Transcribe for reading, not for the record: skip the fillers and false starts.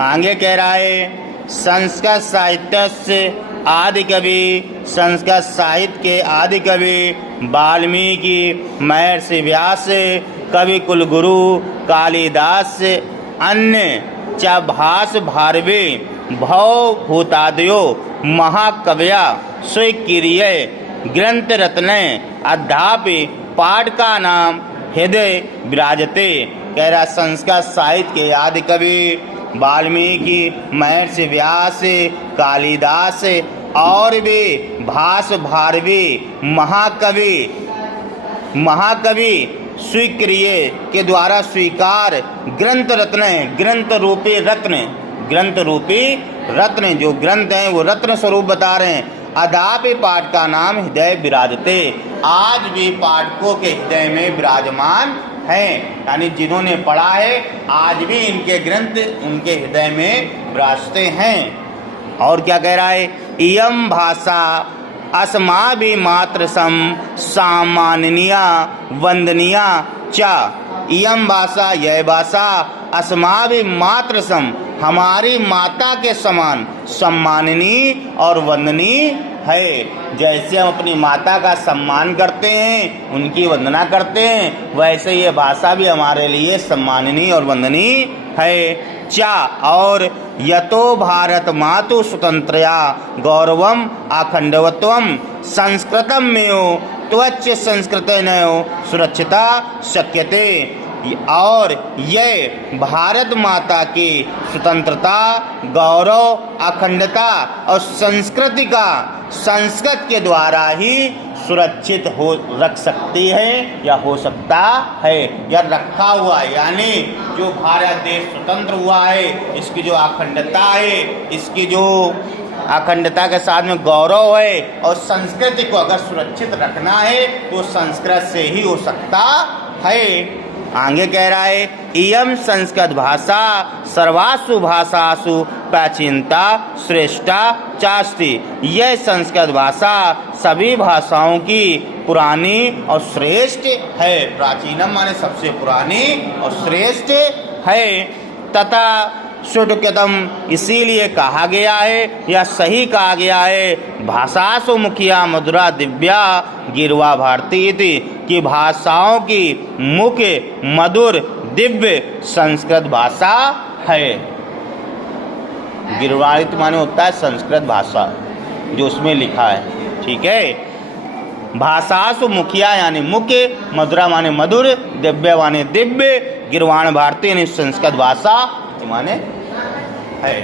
आगे कह रहा है संस्कृत साहित्य से आदि कवि, संस्कृत साहित्य के आदि कवि वाल्मीकि, महर्षि व्यास, कवि कुलगुरु कालिदास, अन्य च भास भारवे भव भूतादयो महाकवया स्वीक्रिय ग्रंथ रत्न अद्यापि पाठ का नाम हृदय विराजते। कह रहा संस्कृत साहित्य के आदि कवि वाल्मीकि, महर्षि व्यास, कालिदास और भी भास भारवी महाकवि स्वीक्रिय के द्वारा स्वीकार ग्रंथ रत्न, ग्रंथ रूपी रत्न जो ग्रंथ हैं वो रत्न स्वरूप बता रहे हैं। अदापि पाठ का नाम हृदय विराजते, आज भी पाठकों के हृदय में विराजमान हैं, यानी जिन्होंने पढ़ा है आज भी इनके ग्रंथ उनके हृदय में विराजते हैं। और क्या कह रहा है, इयं भाषा अस्माभिमात्र सामान्या वंदनीया च। इयं भाषा, यह भाषा अस्माभिमात्र हमारी माता के समान सम्माननीय और वंदनीय है। जैसे हम अपनी माता का सम्मान करते हैं, उनकी वंदना करते हैं, वैसे ये भाषा भी हमारे लिए सम्माननीय और वंदनीय है। चा और यतो भारत मातु स्वतंत्रया गौरवम अखंडवत्वम संस्कृतम में त्वच्च संस्कृतेन सुरक्षिता शक्यते। और ये भारत माता की स्वतंत्रता, गौरव, अखंडता और संस्कृति का संस्कृत के द्वारा ही सुरक्षित रख सकती है या हो सकता है या रखा हुआ है। यानी जो भारत देश स्वतंत्र हुआ है, इसकी जो अखंडता है, इसकी जो अखंडता के साथ में गौरव है और संस्कृति को अगर सुरक्षित रखना है तो संस्कृत से ही हो सकता है। आगे कह रहा है इयं संस्कृत भाषा सर्वासु भाषासु प्राचीनता श्रेष्ठा चास्ति। यह संस्कृत भाषा सभी भाषाओं की पुरानी और श्रेष्ठ है। प्राचीनम माने सबसे पुरानी और श्रेष्ठ है। तथा शुद्धतम इसीलिए कहा गया है या सही कहा गया है भाषासु मुखिया मधुरा दिव्या गिरवा भारती इति, कि भाषाओं की मुख्य मधुर दिव्य संस्कृत भाषा है। गिरवाणित माने होता है संस्कृत भाषा जो उसमें लिखा है, ठीक है। भाषासु मुखिया यानी मुख्य, मधुरा माने मधुर, दिव्य माने दिव्य, गिरवाण भारती यानी संस्कृत भाषा माने है।